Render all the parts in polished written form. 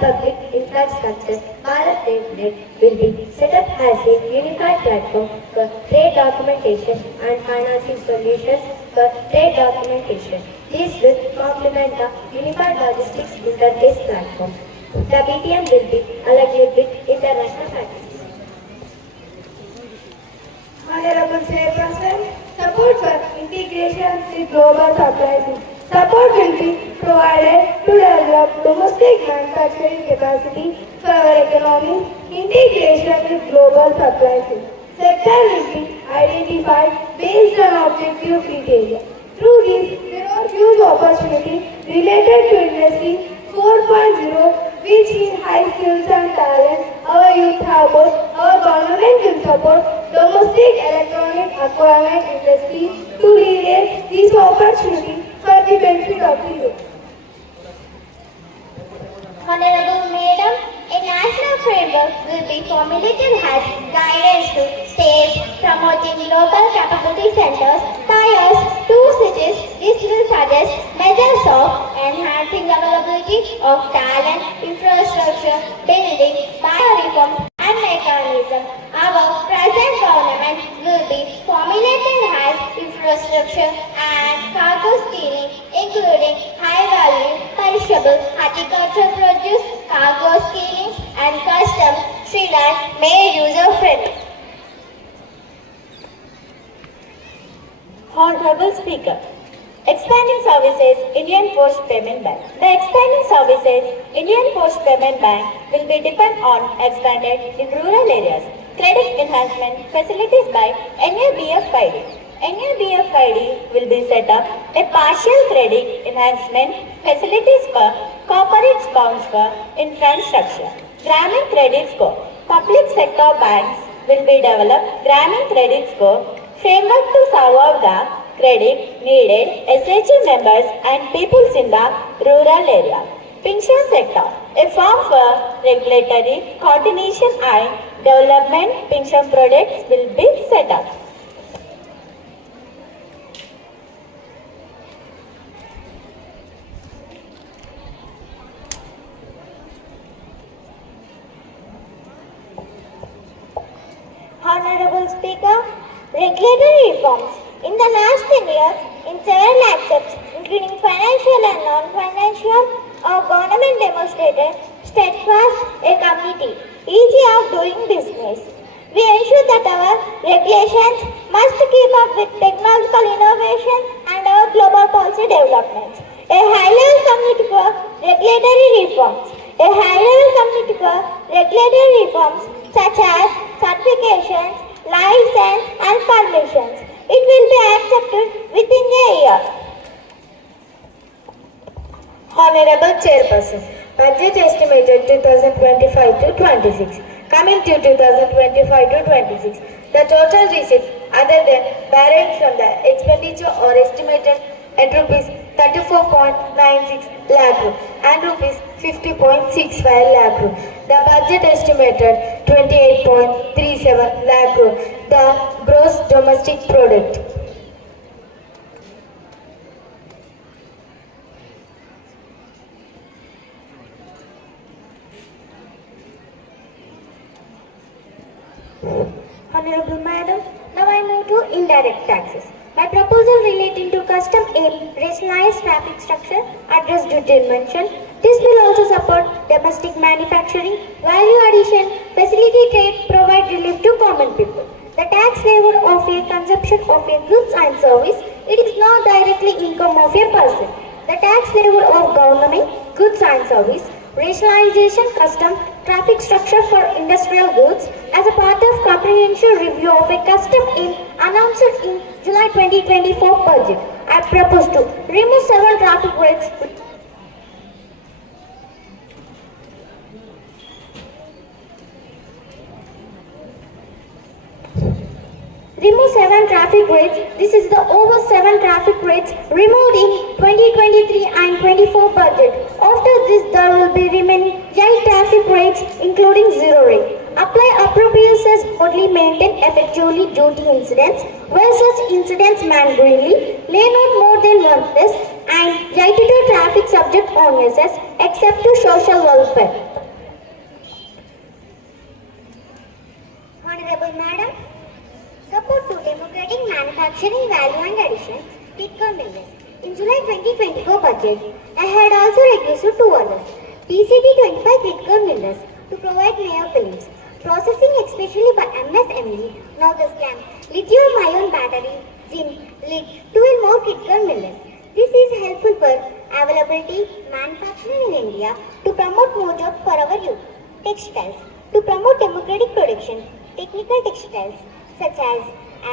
public infrastructure, BALA.net will be set up as a unified platform for trade documentation and financing solutions for trade documentation. This will complement the unified logistics interface platform. The BTM will be aligned with international practices. Honorable Chairperson, support for integration with global supply chain. Support will be provided to develop domestic manufacturing capacity for our economy, integration with global supply chain. Sector will be identified based on objective criteria. Through this, there are huge opportunities related to Industry 4.0, which in high skills and talent, our youth have both. Our government will support domestic electronic equipment industry to leverage this opportunity for the benefit of the youth. Honorable Madam, a national framework will be formulated as guidance to states promoting local capability centers, tiers, 2 cities. This will suggest measures of enhancing availability of talent, infrastructure, building, bio-reform and mechanism. Our present government will be formulating as infrastructure and cargo screening, including high-value, perishable, horticultural produce, cargo screening and custom, streamlined, made user-friendly. Honorable Speaker, Expanding Services Indian Post Payment Bank. The Expanding Services Indian Post Payment Bank will be depend on expanded in rural areas. Credit enhancement facilities by NABFID. NABFID will be set up a partial credit enhancement facilities for corporate accounts for infrastructure. Gramin Credit Score. Public sector banks will be developed Gramin Credit Score framework to serve the credit needed SHG members and peoples in the rural area. Pension sector. A form for regulatory coordination and development pension products will be set up. Honorable Speaker, regulatory reforms. In the last 10 years, in several aspects, including financial and non-financial, our government demonstrated steadfast ability, easy of doing business. We ensure that our regulations must keep up with technological innovation and our global policy developments. A high-level committee for regulatory reforms. A high-level committee for regulatory reforms such as certifications, license and permissions. It will be accepted within a year. Honorable Chairperson, budget estimated 2025 to 26. Coming to 2025 to 26, the total receipts other than borrowing from the expenditure are estimated at rupees 34.96 lakh and rupees 50.65 lakh. The budget estimated 28.37 lakh, the gross domestic product. Honorable Madam, now I move to indirect taxes. My proposal relating to custom aim, rationalized traffic structure, address duty mention. This will also support domestic manufacturing, value addition, facility trade, provide relief to common people. The tax level of a consumption of a goods and service, it is not directly income of a person. The tax level of government, goods and service, rationalization, custom, traffic structure for industrial goods as a part of comprehensive review of a custom aim announced in July 2024 budget. I propose to remove 7 traffic rates. Remove 7 traffic rates. This is the over 7 traffic rates removed in 2023 and 24 budget. After this, there will be remaining 8 traffic rates including 0 rate. apply appropriate as broadly maintain effectively duty incidents, where such incidents manually, lay not more than one place, and 82 traffic subject offences except to social welfare. Honorable Madam, support to democratic manufacturing value and addition, Pitcom Mills. In July 2024 budget, I had also reduced to 2 others. PCT 25 Pitcom Mills to provide mayor films, processing especially by MSME, Northern Camp, lithium-ion battery, zinc, lead, 2 and more Pitcom Mills. This is helpful for availability, manufacturing in India, to promote more jobs for our youth. Textiles, to promote democratic production, technical textiles such as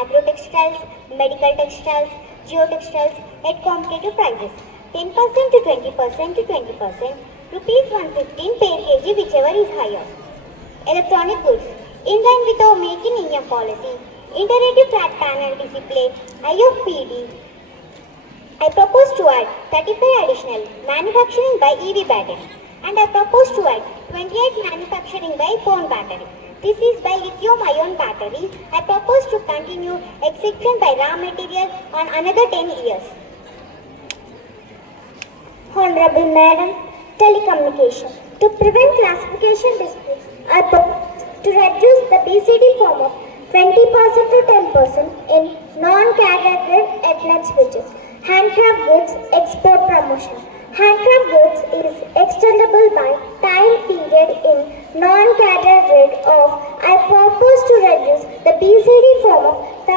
agro-textiles, medical textiles, geotextiles at competitive prices, 10% to 20% to 20%, rupees 115 per kg whichever is higher. Electronic goods, in line with our Make in India policy, Interactive Flat Panel Display, IFPD, I propose to add 35 additional manufacturing by EV battery, and I propose to add 28 manufacturing by phone battery. This is by lithium-ion battery. I propose to continue exception by raw material on another 10 years. Honorable Madam, telecommunication. To prevent classification disputes, I propose to reduce the BCD form of 20% to 10% in non-categorized Ethernet switches. Handcraft goods export promotion. Handcraft goods is extendable by time period in non-categorized of. I propose to reduce the BCD form of 30%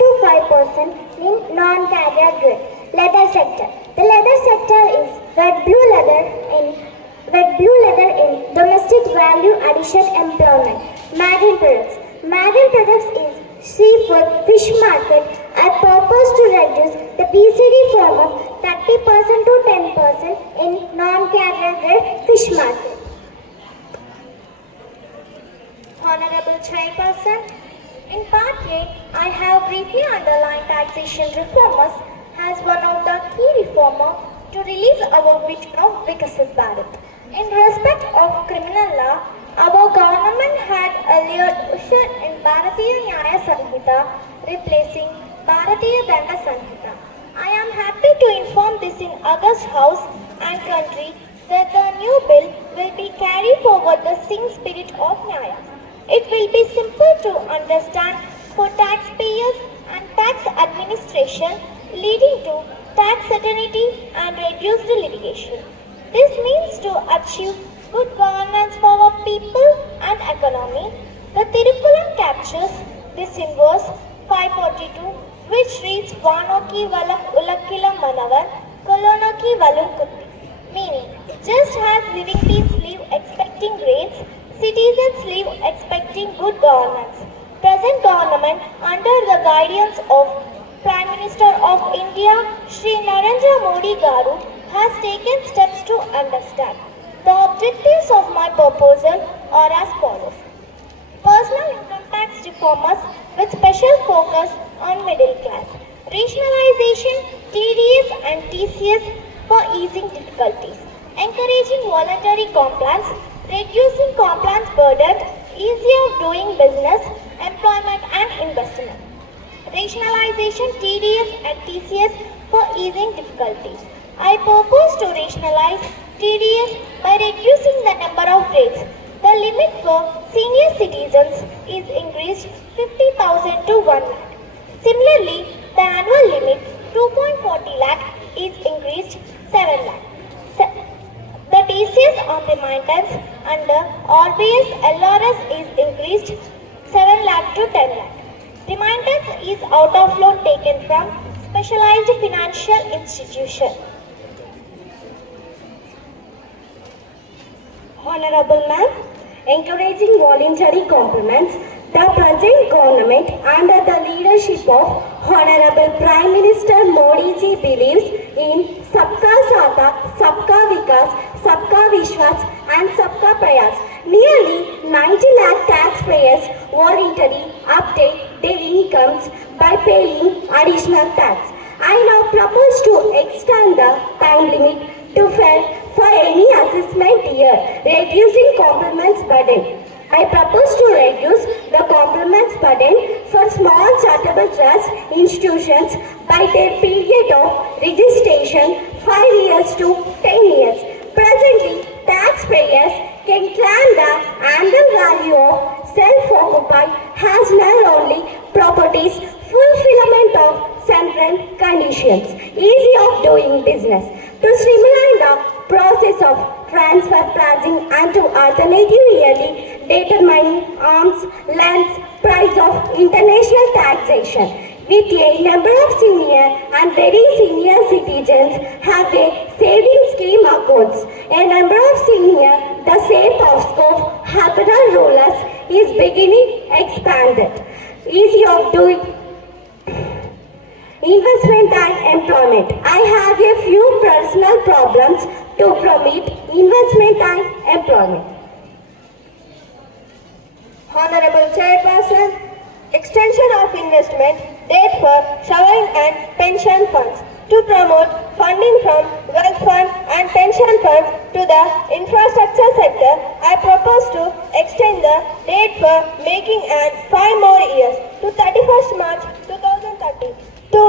to 5% in non-categorized. Leather sector. The leather sector is wet blue leather in domestic value addition employment. Marine products. Marine products is seafood, fish market. I propose to reduce the BCD form of 30% to 10% in non-categorized fish market. Honorable Chairperson, in Part A, I have briefly underlined taxation reformers as one of the key reformers to release our vision of Vikasit Bharat. In respect of criminal law, our government had earlier ushered in Bharatiya Nyaya Sanhita, replacing Bharatiya Danda Sanhita. I am happy to inform this in August House and country that the new bill will be carried forward the same spirit of Nyaya. It will be simple to understand for taxpayers and tax administration, leading to tax certainty and reduced litigation. This means to achieve good governance for our people and economy. The Tirukulam captures this in verse 542, which reads Vanoki Valak Ulakila Manavar, Kolonoki Valum Kutti, meaning just as living beings live expecting rains, citizens live expecting good governance. Present government, under the guidance of Prime Minister of India, Shri Narendra Modi Garu, has taken steps to understand. The objectives of my proposal are as follows. Personal income tax reformers with special focus on middle class. Rationalization, TDS and TCS for easing difficulties. Encouraging voluntary compliance, reducing compliance burden, easier doing business, employment and investment. Rationalization, TDS and TCS for easing difficulties. I propose to rationalize TDS by reducing the number of rates. The limit for senior citizens is increased 50,000 to 1 lakh. Similarly, the annual limit 2.40 lakh is increased 7 lakh. The TCS on remittance under RBS LRS is increased 7 lakh to 10 lakh. Remittance is out of loan taken from specialized financial institution. Honorable Ma'am, encouraging voluntary compromise, the present government under the leadership of Honorable Prime Minister Modi ji believes in Sabka Sata, Sabka Vikas, Sabka Vishwas and Sabka Prayas. Nearly 90 lakh taxpayers voluntarily update their incomes by paying additional tax. I now propose to extend the time limit to file for any assessment year, reducing compromise burden. I propose to reduce the compliance burden for small charitable trust institutions by their period of registration 5 years to 10 years. Presently, taxpayers can claim the annual value of self-occupied has only properties fulfillment of certain conditions, easy of doing business. To streamline the process of transfer pricing and to alternative yearly determining arm's length price of international taxation. With a number of senior and very senior citizens have a saving scheme accounts. A number of senior, the same of scope, capital rulers is beginning expanded. Easy of doing investment and employment. I have a few personal problems to promote investment and employment. Honorable Chairperson, extension of investment date for showering and pension funds to promote funding from wealth fund and pension funds to the infrastructure sector. I propose to extend the date for making and 5 more years to 31st March 2030 to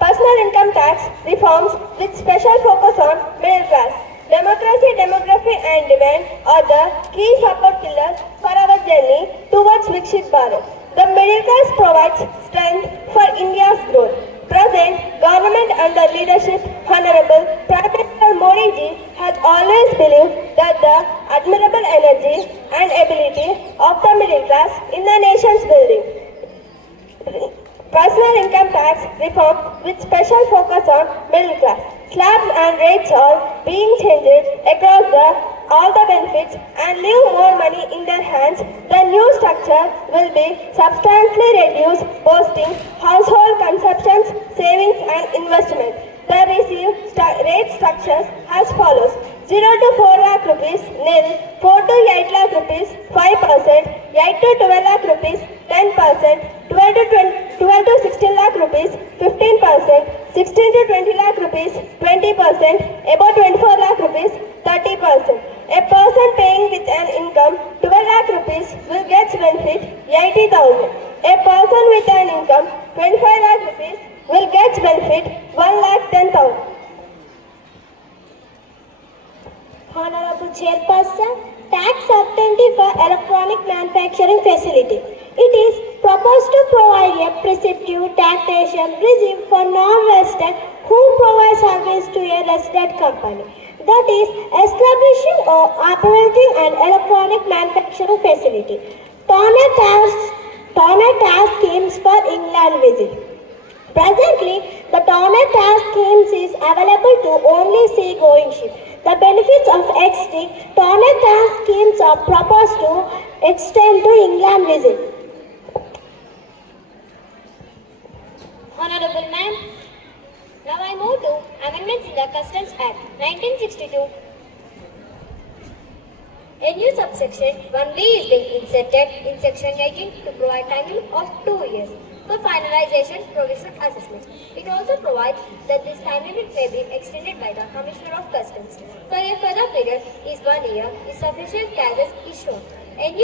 personal income tax reforms with special focus on middle class. Democracy, demography and demand are the key support pillars for our journey towards Viksit Bharat. The middle class provides strength for India's growth. Present government under leadership Honorable Prime Minister Modi ji has always believed that the admirable energy and ability of the middle class in the nation's building. Personal income tax reform with special focus on middle class. Slabs and rates are being changed across all the benefits and leave more money in their hands. The new structure will be substantially reduced, boosting household consumptions, savings and investment. The rate structures as follows: 0 to 4 lakh rupees nil, 4 to 8 lakh rupees 5%, 8 to 12 lakh rupees 10%, 12 to 16 lakh rupees 15%, 16 to 20 lakh rupees 20%, above 24 lakh rupees 30%. A person paying with an income 12 lakh rupees will get benefit 80,000. A person with an income 25 lakh rupees will get benefit 1,10,000. Honorable Chairperson, tax certainty for electronic manufacturing facility. It is proposed to provide a preceptive taxation regime for non-resident who provide service to a resident company, that is, establishing or operating an electronic manufacturing facility. Toner tax schemes for England visit. Presently, the toner tax schemes is available to only seagoing ships. The benefits of existing toner tax schemes are proposed to extend to England visit. Honorable Ma'am, now I move to amendments in the Customs Act 1962. A new subsection 1B is being inserted in section 18 to provide timing of 2 years for finalization provisional assessment. It also provides that this time limit may be extended by the Commissioner of Customs for a further period is 1 year if sufficient cases is shown. A new